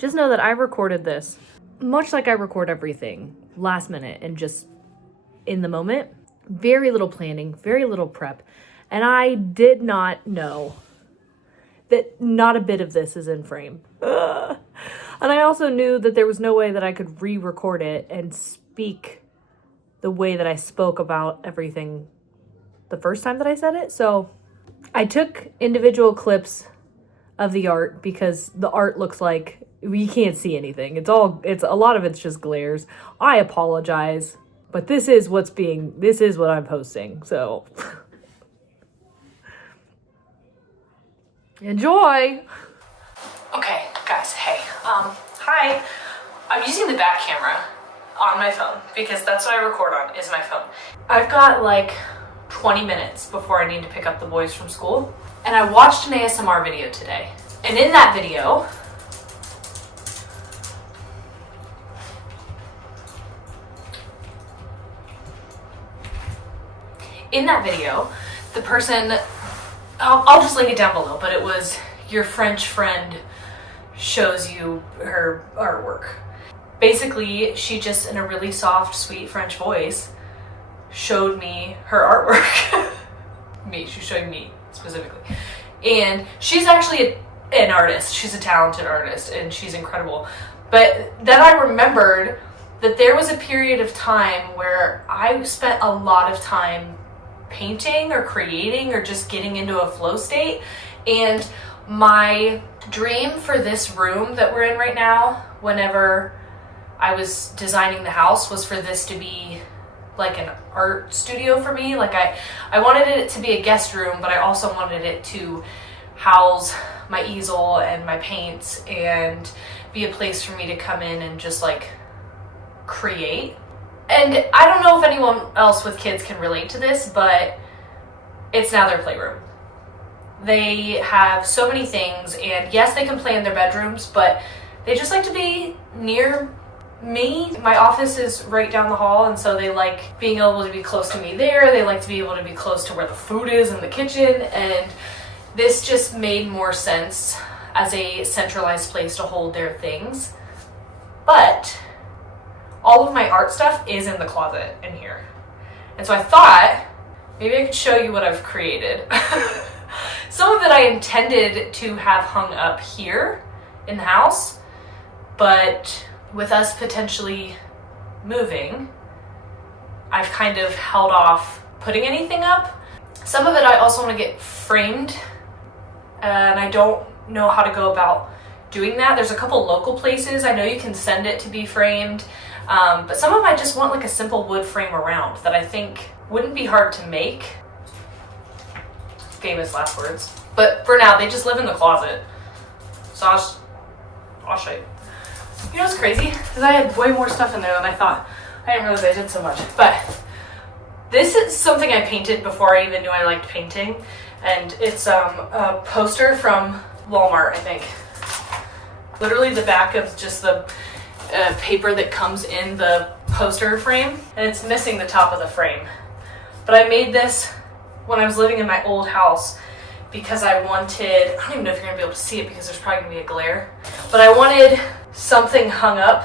Just know that I recorded this, much like I record everything, last minute and just in the moment. Very little planning, very little prep. And I did not know that not a bit of this is in frame. Ugh. And I also knew that there was no way that I could re-record it and speak the way that I spoke about everything the first time that I said it. So I took individual clips of the art because the art looks like you can't see anything. It's a lot of it's just glares. I apologize, but this is what I'm posting. So enjoy. Okay, guys, hey, hi. I'm using the back camera on my phone because that's what I record on, is my phone. I've got like 20 minutes before I need to pick up the boys from school. And I watched an ASMR video today. And in that video, the person, I'll just link it down below, but it was your French friend shows you her artwork. Basically, she just, in a really soft, sweet French voice, showed me her artwork. She's showing me specifically. And she's actually an artist. She's a talented artist, and she's incredible. But then I remembered that there was a period of time where I spent a lot of time painting or creating or just getting into a flow state. And my dream for this room that we're in right now, whenever I was designing the house, was for this to be like an art studio for me. Like I wanted it to be a guest room, but I also wanted it to house my easel and my paints and be a place for me to come in and just like create. And I don't know if anyone else with kids can relate to this, but it's now their playroom. They have so many things, and yes, they can play in their bedrooms, but they just like to be near me. My office is right down the hall, and so they like being able to be close to me there. They like to be able to be close to where the food is in the kitchen, and this just made more sense as a centralized place to hold their things. But all of my art stuff is in the closet in here. And so I thought maybe I could show you what I've created. Some of it I intended to have hung up here in the house, but with us potentially moving, I've kind of held off putting anything up. Some of it I also want to get framed, and I don't know how to go about doing that. There's a couple local places. I know you can send it to be framed, but some of them I just want like a simple wood frame around that I think wouldn't be hard to make. Famous last words. But for now, they just live in the closet. So I'll show you. You know what's crazy? Because I had way more stuff in there than I thought. I didn't realize I did so much. But this is something I painted before I even knew I liked painting. And it's a poster from Walmart, I think. Literally the back of just the paper that comes in the poster frame. And it's missing the top of the frame. But I made this when I was living in my old house because I wanted, I don't even know if you're gonna be able to see it because there's probably gonna be a glare, but I wanted something hung up,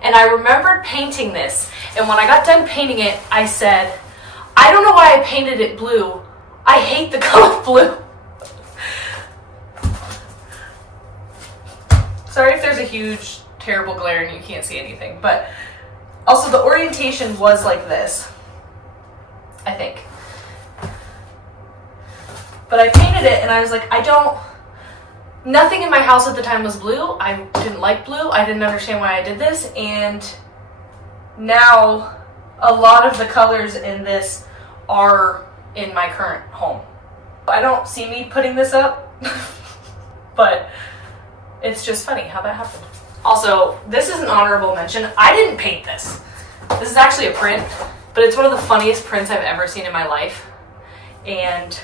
and I remembered painting this, and when I got done painting it, I said, I don't know why I painted it blue. I hate the color blue. Sorry if there's a huge, terrible glare and you can't see anything, but also the orientation was like this, I think. But I painted it and I was like, nothing in my house at the time was blue. I didn't like blue. I didn't understand why I did this. And now a lot of the colors in this are in my current home. I don't see me putting this up, but it's just funny how that happened. Also, this is an honorable mention. I didn't paint this. This is actually a print, but it's one of the funniest prints I've ever seen in my life. And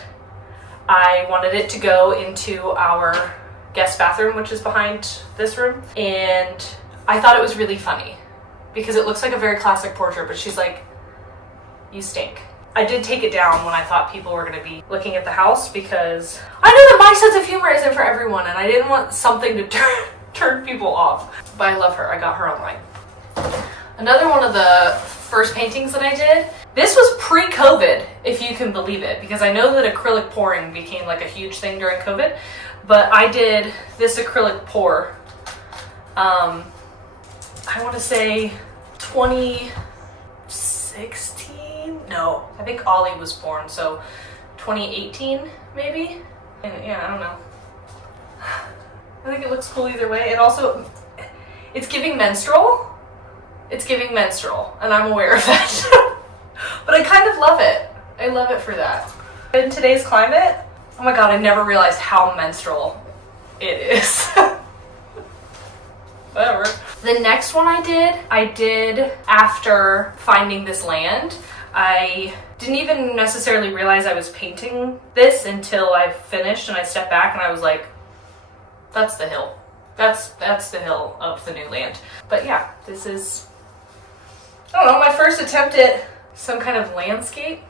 I wanted it to go into our guest bathroom, which is behind this room. And I thought it was really funny because it looks like a very classic portrait, but she's like, you stink. I did take it down when I thought people were going to be looking at the house because I know that my sense of humor isn't for everyone, and I didn't want something to turned people off. But I love her. I got her online. Another one of the first paintings that I did, this was pre-COVID, if you can believe it, because I know that acrylic pouring became like a huge thing during COVID, but I did this acrylic pour, I want to say 2016? No, I think Ollie was born, so 2018 maybe? And yeah, I don't know. I think it looks cool either way. It also, it's giving menstrual. It's giving menstrual, and I'm aware of that. But I kind of love it. I love it for that. In today's climate, oh my god, I never realized how menstrual it is. Whatever. The next one I did after finding this land. I didn't even necessarily realize I was painting this until I finished and I stepped back and I was like, that's the hill. That's the hill of the new land. But yeah, this is, I don't know, my first attempt at some kind of landscape.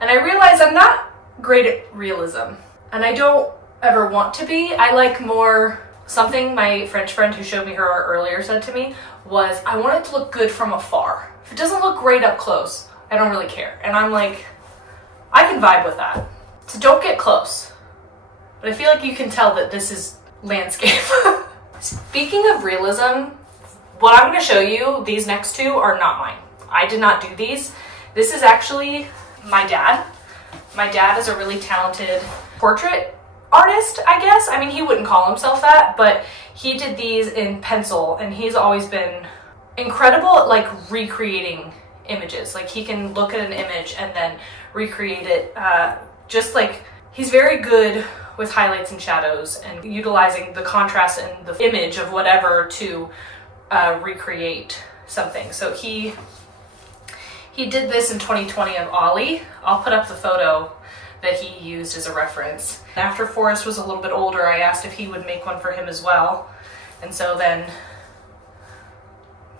And I realize I'm not great at realism. And I don't ever want to be. I like more, something my French friend who showed me her art earlier said to me was, I want it to look good from afar. If it doesn't look great up close, I don't really care. And I'm like, I can vibe with that. So don't get close. But I feel like you can tell that this is landscape. Speaking of realism, what I'm going to show you, these next two are not mine. I did not do these. This is actually my dad. My dad is a really talented portrait artist, I guess. I mean, he wouldn't call himself that, but he did these in pencil, and he's always been incredible at like recreating images. Like he can look at an image and then recreate it. Just like, he's very good with highlights and shadows and utilizing the contrast and the image of whatever to recreate something. So he did this in 2020 of Ollie. I'll put up the photo that he used as a reference. After Forrest was a little bit older, I asked if he would make one for him as well. And so then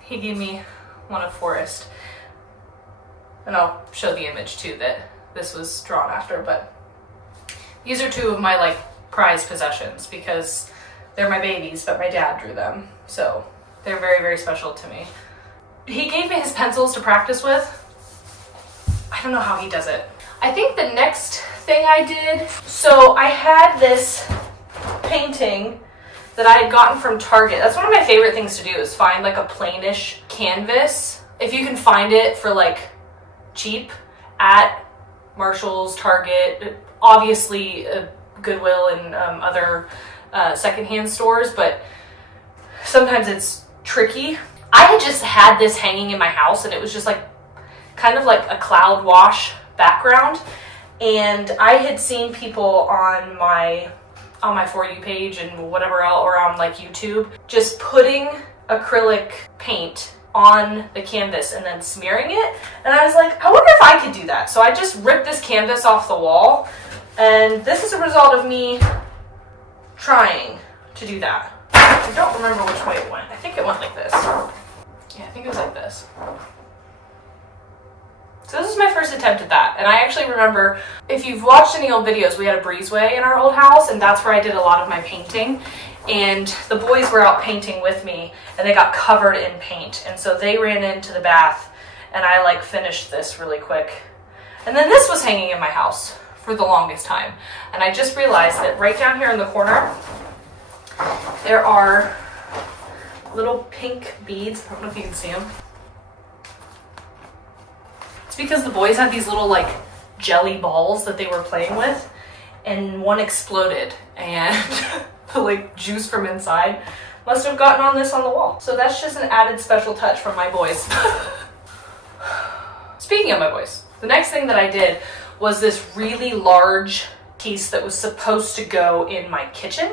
he gave me one of Forrest. And I'll show the image too that this was drawn after, but these are two of my like prized possessions because they're my babies, but my dad drew them. So they're very, very special to me. He gave me his pencils to practice with. I don't know how he does it. I think the next thing I did, so I had this painting that I had gotten from Target. That's one of my favorite things to do, is find like a plainish canvas. If you can find it for like cheap at Marshall's, Target, obviously Goodwill and other secondhand stores, but sometimes it's tricky. I had just had this hanging in my house and it was just like kind of like a cloud wash background, and I had seen people on my For You page and whatever else, or on like YouTube, just putting acrylic paint on the canvas and then smearing it, and I was like, I wonder if I could do that. So I just ripped this canvas off the wall, and this is a result of me trying to do that. I don't remember which way it went. I think it went like this. Yeah, I think it was like this. So this is my first attempt at that. And I actually remember, if you've watched any old videos, we had a breezeway in our old house, and that's where I did a lot of my painting. And the boys were out painting with me, and they got covered in paint. And so they ran into the bath, and I like finished this really quick. And then this was hanging in my house for the longest time. And I just realized that right down here in the corner, there are little pink beads. I don't know if you can see them. It's because the boys had these little like jelly balls that they were playing with, and one exploded, and the like juice from inside must have gotten on this on the wall. So that's just an added special touch from my boys. Speaking of my boys, the next thing that I did was this really large piece that was supposed to go in my kitchen.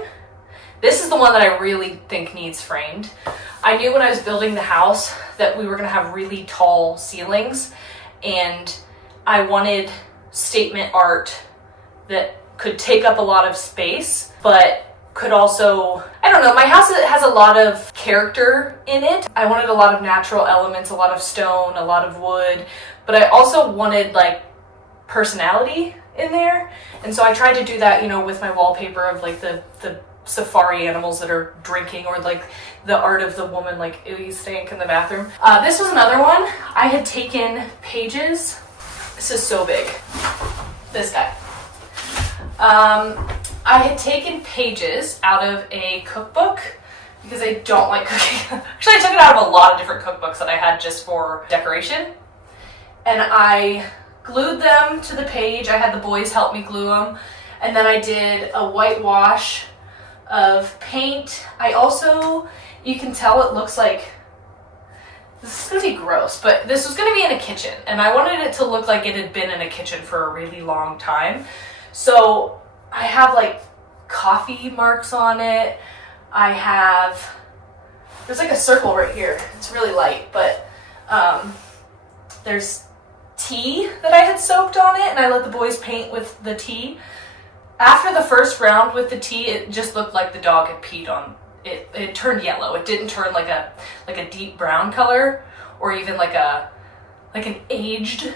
This is the one that I really think needs framed. I knew when I was building the house that we were gonna have really tall ceilings, and I wanted statement art that could take up a lot of space, but could also, I don't know, my house has a lot of character in it. I wanted a lot of natural elements, a lot of stone, a lot of wood, but I also wanted like personality in there. And so I tried to do that, you know, with my wallpaper of like the safari animals that are drinking, or like the art of the woman, like, ew, you stink in the bathroom. This was another one. I had taken pages. This is so big. This guy. I had taken pages out of a cookbook because I don't like cooking. Actually, I took it out of a lot of different cookbooks that I had just for decoration. And I glued them to the page. I had the boys help me glue them. And then I did a whitewash of paint. I also, you can tell it looks like, this is gonna be gross, but this was gonna be in a kitchen, and I wanted it to look like it had been in a kitchen for a really long time. So I have like coffee marks on it. There's like a circle right here. It's really light, but there's tea that I had soaked on it, and I let the boys paint with the tea. After the first round with the tea, it just looked like the dog had peed on it. It turned yellow. It didn't turn like a deep brown color, or even like an aged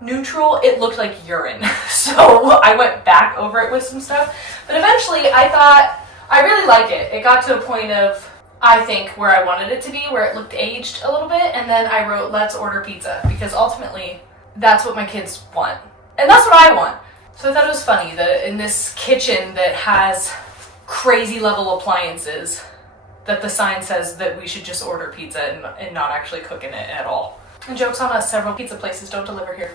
neutral. It looked like urine. So I went back over it with some stuff. But eventually I thought, I really like it. It got to a point of, I think, where I wanted it to be, where it looked aged a little bit. And then I wrote, let's order pizza, because ultimately that's what my kids want. And that's what I want. So I thought it was funny that in this kitchen that has crazy level appliances, that the sign says that we should just order pizza and not actually cook in it at all. And joke's on us, several pizza places don't deliver here.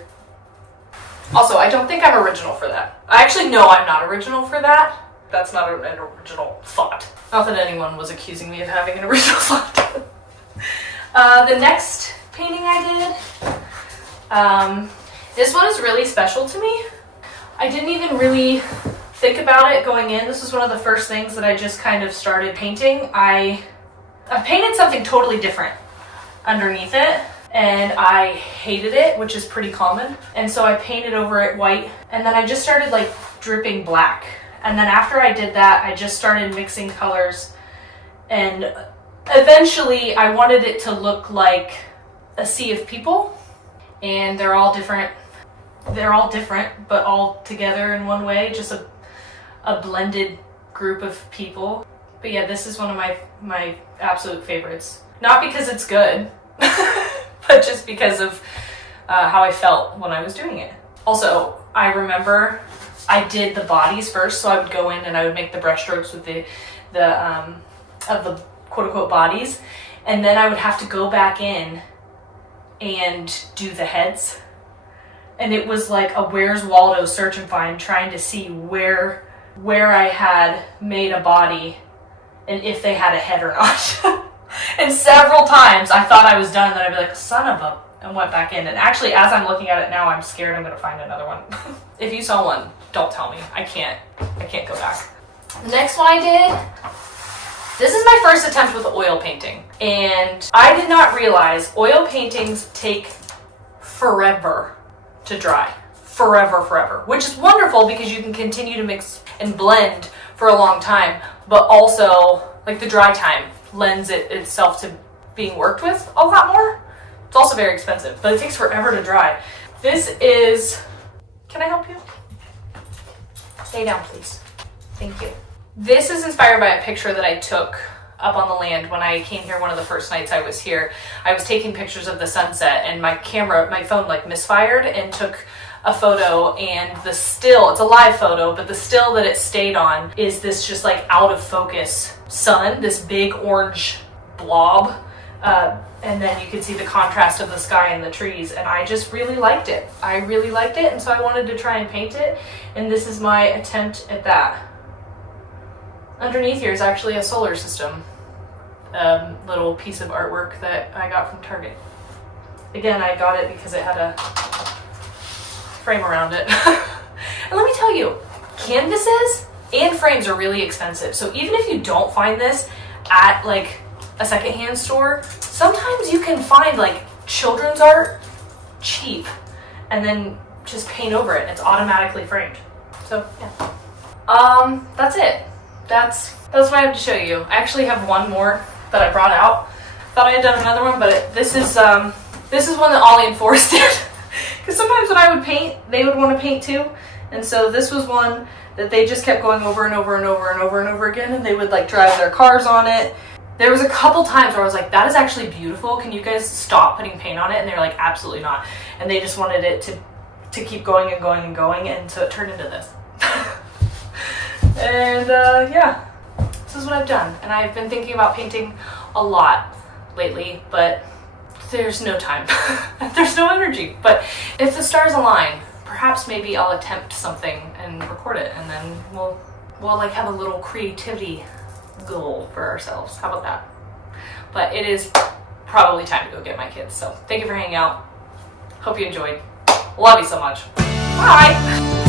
Also, I don't think I'm original for that. I actually know I'm not original for that. That's not an original thought. Not that anyone was accusing me of having an original thought. The next painting I did, this one is really special to me. I didn't even really think about it going in. This was one of the first things that I just kind of started painting. I painted something totally different underneath it, and I hated it, which is pretty common. And so I painted over it white, and then I just started like dripping black. And then after I did that, I just started mixing colors, and eventually I wanted it to look like a sea of people, and they're all different, but all together in one way, just a blended group of people. But yeah, this is one of my absolute favorites. Not because it's good, but just because of how I felt when I was doing it. Also, I remember I did the bodies first, so I would go in and I would make the brush strokes with the quote-unquote bodies, and then I would have to go back in and do the heads. And it was like a Where's Waldo search and find, trying to see where I had made a body and if they had a head or not. And several times I thought I was done, and then I'd be like, son of a, and went back in. And actually, as I'm looking at it now, I'm scared I'm gonna find another one. If you saw one, don't tell me. I can't go back. The next one I did, this is my first attempt with oil painting. And I did not realize oil paintings take forever to dry. Forever. Which is wonderful because you can continue to mix and blend for a long time, but also like the dry time lends itself to being worked with a lot more. It's also very expensive, but it takes forever to dry. This is, can I help you? Stay down, please. Thank you. This is inspired by a picture that I took up on the land when I came here one of the first nights I was here. I was taking pictures of the sunset, and my phone like misfired and took a photo, and the still, it's a live photo, but the still that it stayed on is this just like out of focus sun, this big orange blob. And then you could see the contrast of the sky and the trees, and I just really liked it. And so I wanted to try and paint it, and this is my attempt at that. Underneath here is actually a solar system, little piece of artwork that I got from Target. Again, I got it because it had a frame around it. And let me tell you, canvases and frames are really expensive. So even if you don't find this at like a secondhand store, sometimes you can find like children's art cheap and then just paint over it. It's automatically framed. So yeah. That's it. That's what I have to show you. I actually have one more that I brought out. Thought I had done another one, but this is one that Ollie and Forrest did. Because sometimes when I would paint, they would want to paint too. And so this was one that they just kept going over and over and over and over and over again, and they would like drive their cars on it. There was a couple times where I was like, that is actually beautiful. Can you guys stop putting paint on it? And they were like, absolutely not. And they just wanted it to keep going and going and going, and so it turned into this. And yeah, this is what I've done. And I've been thinking about painting a lot lately, but there's no time. There's no energy. But if the stars align, perhaps maybe I'll attempt something and record it, and then we'll like have a little creativity goal for ourselves. How about that? But it is probably time to go get my kids. So thank you for hanging out. Hope you enjoyed. Love you so much. Bye.